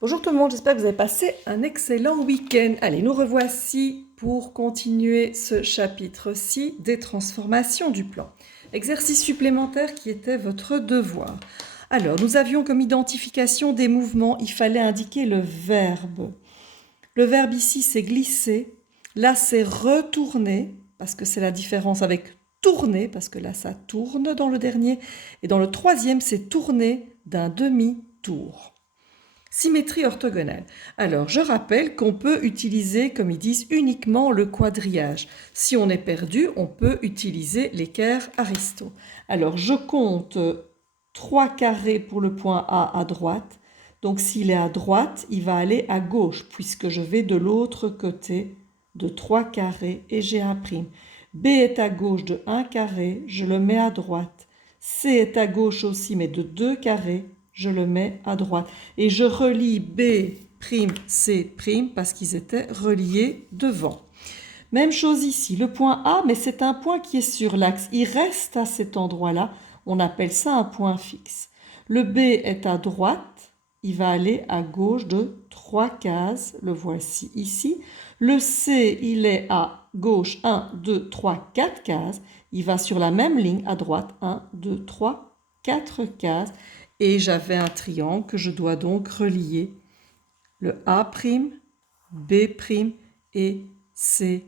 Bonjour tout le monde, j'espère que vous avez passé un excellent week-end. Allez, nous revoici pour continuer ce chapitre-ci des transformations du plan. Exercice supplémentaire qui était votre devoir. Alors, nous avions comme identification des mouvements, il fallait indiquer le verbe. Le verbe ici, c'est glisser. Là, c'est retourner, parce que c'est la différence avec tourner, parce que là, ça tourne dans le dernier. Et dans le troisième, c'est tourner d'un demi-tour. Symétrie orthogonale. Alors, je rappelle qu'on peut utiliser, comme ils disent, uniquement le quadrillage. Si on est perdu, on peut utiliser l'équerre Aristo. Alors, je compte 3 carrés pour le point A à droite. Donc, s'il est à droite, il va aller à gauche, puisque je vais de l'autre côté de 3 carrés et j'ai un prime. B est à gauche de 1 carré, je le mets à droite. C est à gauche aussi, mais de 2 carrés, je le mets à droite. Et je relie B', C' parce qu'ils étaient reliés devant. Même chose ici, le point A, mais c'est un point qui est sur l'axe. Il reste à cet endroit-là. On appelle ça un point fixe. Le B est à droite. Il va aller à gauche de 3 cases. Le voici ici. Le C, il est à gauche 1, 2, 3, 4 cases. Il va sur la même ligne à droite 1, 2, 3, 4 cases. Et j'avais un triangle que je dois donc relier. Le A', B' et C'.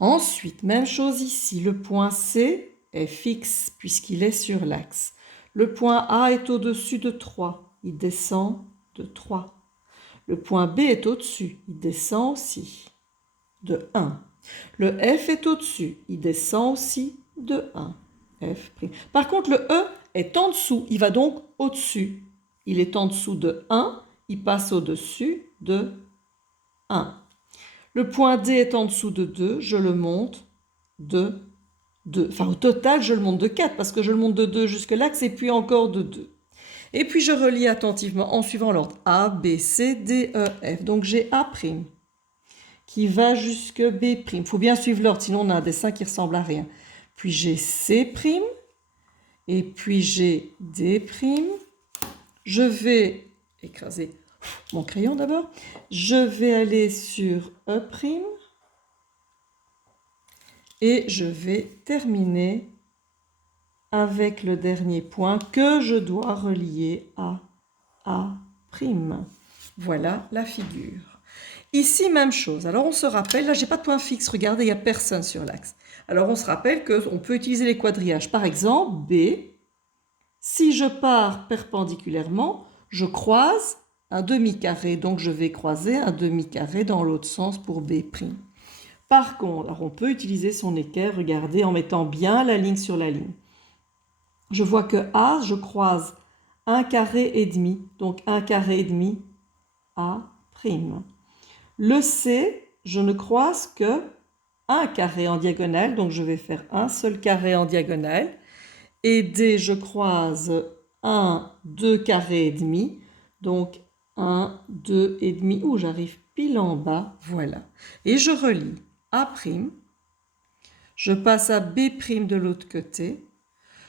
Ensuite, même chose ici, le point C est fixe puisqu'il est sur l'axe. Le point A est au-dessus de 3, il descend de 3. Le point B est au-dessus, il descend aussi de 1. Le F est au-dessus, il descend aussi de 1. F'. Par contre, le E est en dessous, il va donc au-dessus. Il est en dessous de 1, il passe au-dessus de 1. Le point D est en dessous de 2, je le monte de 2. Enfin, au total, je le monte de 4 parce que je le monte de 2 jusque l'axe et puis encore de 2. Et puis, je relie attentivement en suivant l'ordre A, B, C, D, E, F. Donc, j'ai A' qui va jusque B'. Il faut bien suivre l'ordre, sinon on a un dessin qui ressemble à rien. Puis, j'ai C', et puis j'ai D'. Je vais écraser mon crayon d'abord. Je vais aller sur E'. Et je vais terminer avec le dernier point que je dois relier à A'. Voilà la figure. Ici, même chose. Alors, on se rappelle, là, j'ai pas de point fixe. Regardez, il n'y a personne sur l'axe. Alors, on se rappelle qu'on peut utiliser les quadrillages. Par exemple, B, si je pars perpendiculairement, je croise un demi-carré. Donc, je vais croiser un demi-carré dans l'autre sens pour B'. Par contre, alors on peut utiliser son équerre, regardez, en mettant bien la ligne sur la ligne. Je vois que A, je croise 1 carré et demi, donc 1 carré et demi, A'. Le C, je ne croise que 1 carré en diagonale, donc je vais faire un seul carré en diagonale. Et D, je croise 1, 2 carrés et demi, donc 1, 2 et demi. Ouh, j'arrive pile en bas, voilà. Et je relie A', je passe à B' de l'autre côté,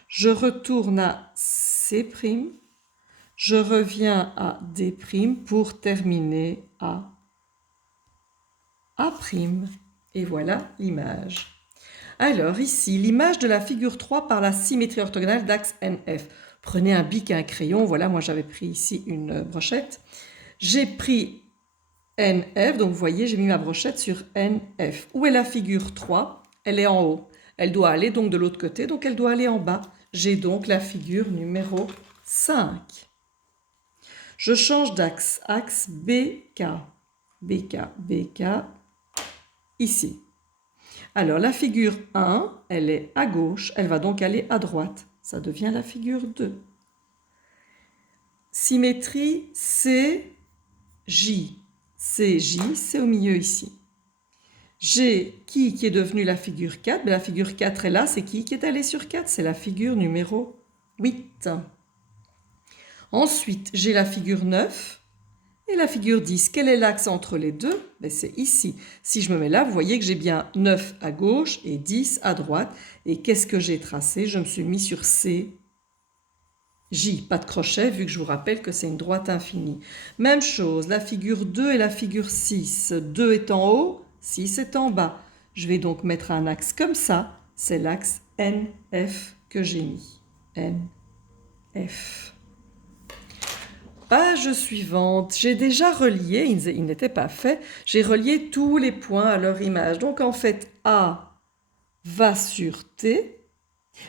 je retourne à C', je reviens à D' pour terminer à A'. Et voilà l'image. Alors ici, l'image de la figure 3 par la symétrie orthogonale d'axe NF. Prenez un bic et un crayon, voilà, moi j'avais pris ici une brochette. J'ai pris NF, donc vous voyez, j'ai mis ma brochette sur NF. Où est la figure 3? Elle est en haut. Elle doit aller donc de l'autre côté, donc elle doit aller en bas. J'ai donc la figure numéro 5. Je change d'axe, axe BK. BK, BK, ici. Alors la figure 1, elle est à gauche, elle va donc aller à droite. Ça devient la figure 2. Symétrie CJ. CJ, c'est au milieu ici. J'ai qui est devenu la figure 4? Mais la figure 4 est là, c'est qui est allé sur 4? C'est la figure numéro 8. Ensuite, j'ai la figure 9 et la figure 10. Quel est l'axe entre les deux? C'est ici. Si je me mets là, vous voyez que j'ai bien 9 à gauche et 10 à droite. Et qu'est-ce que j'ai tracé? Je me suis mis sur CJ. J, pas de crochet, vu que je vous rappelle que c'est une droite infinie. Même chose, la figure 2 et la figure 6. 2 est en haut, 6 est en bas. Je vais donc mettre un axe comme ça. C'est l'axe NF que j'ai mis. NF. Page suivante. J'ai déjà relié, il n'était pas fait, j'ai relié tous les points à leur image. Donc en fait, A va sur T,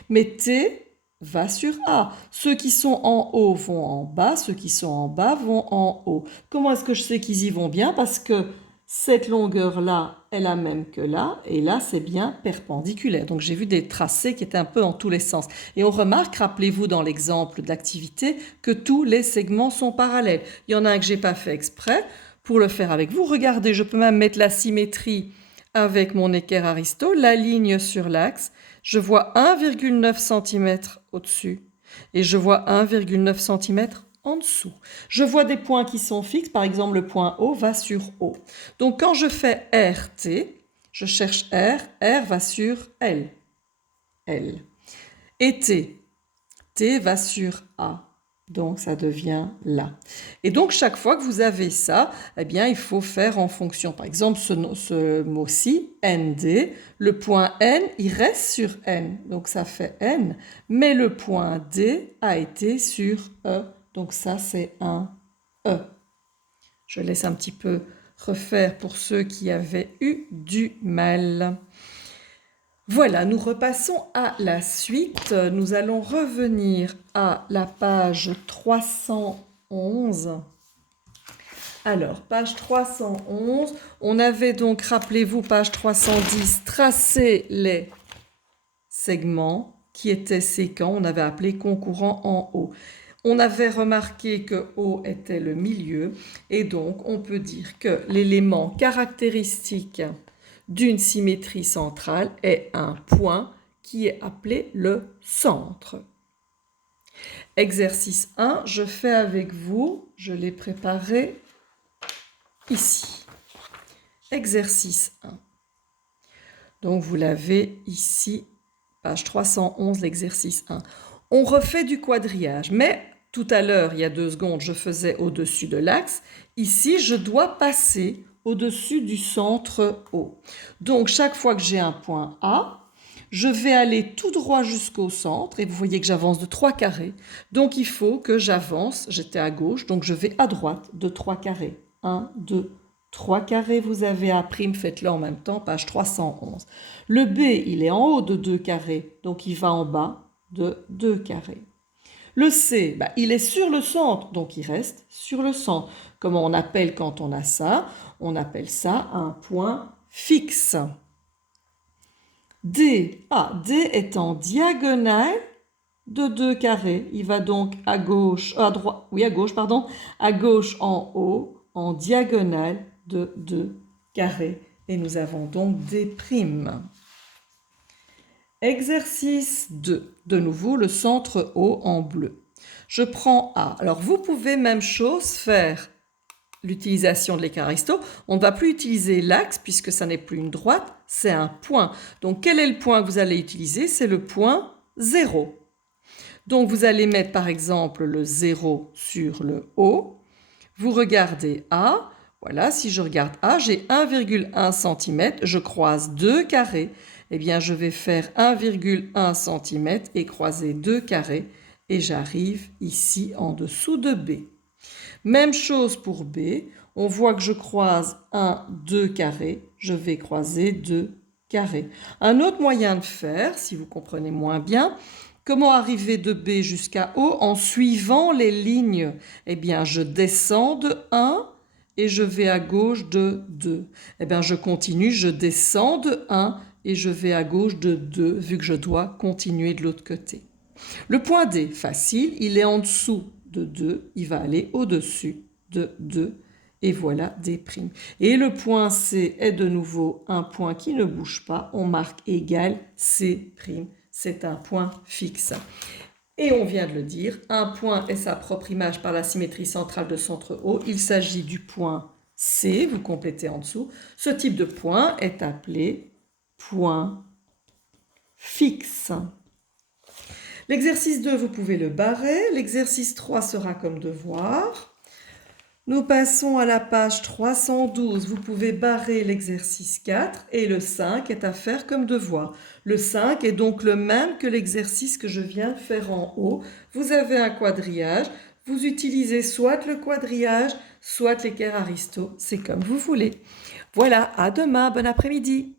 mais T va sur A. Ceux qui sont en haut vont en bas, ceux qui sont en bas vont en haut. Comment est-ce que je sais qu'ils y vont bien? Parce que cette longueur-là est la même que là, et là, c'est bien perpendiculaire. Donc, j'ai vu des tracés qui étaient un peu dans tous les sens. Et on remarque, rappelez-vous dans l'exemple de l'activité, que tous les segments sont parallèles. Il y en a un que je n'ai pas fait exprès pour le faire avec vous. Regardez, je peux même mettre la symétrie avec mon équerre Aristo, la ligne sur l'axe. Je vois 1,9 cm au-dessus et je vois 1,9 cm en dessous. Je vois des points qui sont fixes, par exemple le point O va sur O. Donc quand je fais RT, je cherche R, R va sur L, L. Et T va sur A. Donc, ça devient là. Et donc, chaque fois que vous avez ça, eh bien, il faut faire en fonction. Par exemple, ce mot-ci, ND, le point N, il reste sur N. Donc, ça fait N. Mais le point D a été sur E. Donc, ça, c'est un E. Je laisse un petit peu refaire pour ceux qui avaient eu du mal. Voilà, nous repassons à la suite. Nous allons revenir à la page 311. Alors, page 311, on avait donc, rappelez-vous, page 310, tracé les segments qui étaient séquents. On avait appelé concourant en haut. On avait remarqué que O était le milieu et donc on peut dire que l'élément caractéristique d'une symétrie centrale est un point qui est appelé le centre. Exercice 1, je fais avec vous, je l'ai préparé ici. Exercice 1. Donc vous l'avez ici, page 311, l'exercice 1. On refait du quadrillage, mais tout à l'heure, il y a 2 secondes, je faisais au-dessus de l'axe. Ici, je dois passer au-dessus du centre O. Donc, chaque fois que j'ai un point A, je vais aller tout droit jusqu'au centre, et vous voyez que j'avance de 3 carrés. Donc, il faut que j'avance, j'étais à gauche, donc je vais à droite de 3 carrés. 1, 2, 3 carrés, vous avez A', faites-le en même temps, page 311. Le B, il est en haut de 2 carrés, donc il va en bas de 2 carrés. Le C, il est sur le centre, donc il reste sur le centre. Comment on appelle quand on a ça? On appelle ça un point fixe. D, D est en diagonale de 2 carrés. Il va donc à gauche, à droite, oui à gauche, pardon, à gauche en haut, en diagonale de 2 carrés. Et nous avons donc D'. Exercice 2. De nouveau, le centre O en bleu. Je prends A. Alors, vous pouvez, même chose, faire l'utilisation de l'équerre Aristo. On ne va plus utiliser l'axe puisque ça n'est plus une droite, c'est un point. Donc, quel est le point que vous allez utiliser? C'est le point 0. Donc, vous allez mettre, par exemple, le 0 sur le O. Vous regardez A. Voilà, si je regarde A, j'ai 1,1 cm. Je croise 2 carrés. Eh bien, je vais faire 1,1 cm et croiser 2 carrés. Et j'arrive ici en dessous de B. Même chose pour B. On voit que je croise 2 carrés. Je vais croiser 2 carrés. Un autre moyen de faire, si vous comprenez moins bien, comment arriver de B jusqu'à O en suivant les lignes? Eh bien, je descends de 1 et je vais à gauche de 2. Eh bien, je continue, je descends de 1 et je vais à gauche de 2, vu que je dois continuer de l'autre côté. Le point D, facile, il est en dessous de 2, il va aller au-dessus de 2, et voilà D'. Et le point C est de nouveau un point qui ne bouge pas, on marque égal C', c'est un point fixe. Et on vient de le dire, un point est sa propre image par la symétrie centrale de centre O, il s'agit du point C, vous complétez en dessous. Ce type de point est appelé point fixe. L'exercice 2, vous pouvez le barrer. L'exercice 3 sera comme devoir. Nous passons à la page 312. Vous pouvez barrer l'exercice 4 et le 5 est à faire comme devoir. Le 5 est donc le même que l'exercice que je viens de faire en haut. Vous avez un quadrillage. Vous utilisez soit le quadrillage, soit l'équerre Aristo. C'est comme vous voulez. Voilà, à demain, bon après-midi.